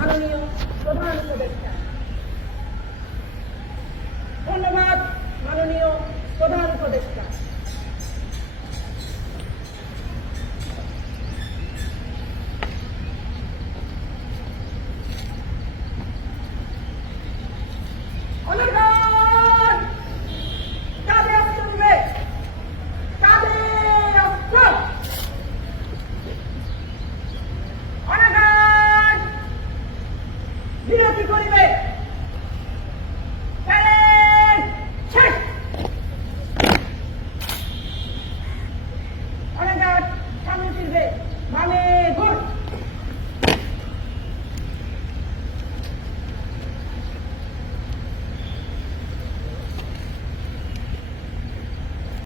মাননীয় প্রধান উপদেষ্টা। ধন্যবাদ মাননীয়